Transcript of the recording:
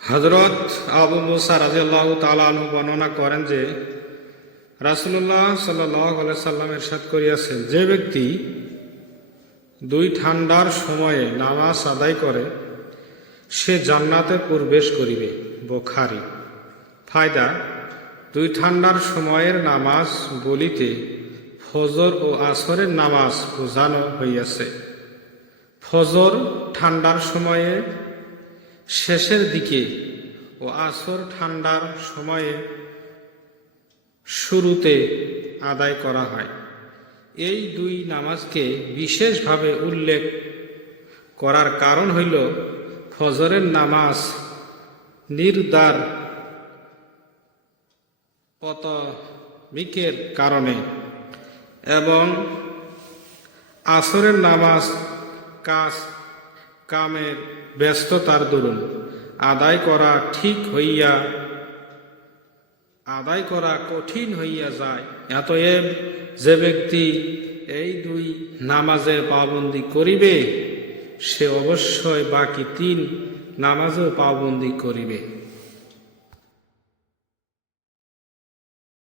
হযরত আবু মুসা রাদিয়াল্লাহু তাআলা আনহু বর্ণনা করেন যে রাসূলুল্লাহ সাল্লাল্লাহু আলাইহি সাল্লাম ইরশাদ করিয়াছেন, যে ব্যক্তি দুই ঠান্ডার সময়ে নামাজ আদায় করে সে জান্নাতে প্রবেশ করিবে। বুখারী। ফায়দা: দুই ঠান্ডার সময়ের নামাজ বলিতে ফজর ও আসরের নামাজ বোঝানো হইয়াছে। ফজর ঠান্ডার সময়ে শেষের দিকে ও আসর ঠান্ডার সময়ে শুরুতে আদায় করা হয়। এই দুই নামাজকে বিশেষভাবে উল্লেখ করার কারণ হইল ফজরের নামাজ নির্দার পতমিকের কারণে এবং আসরের নামাজ কাজ কামের ব্যস্ততার দরুন আদায় করা কঠিন হইয়া যায়। অতএব যে ব্যক্তি এই দুই নামাজে পাবন্দি করিবে সে অবশ্যই বাকি তিন নামাজেও পাবন্দি করিবে।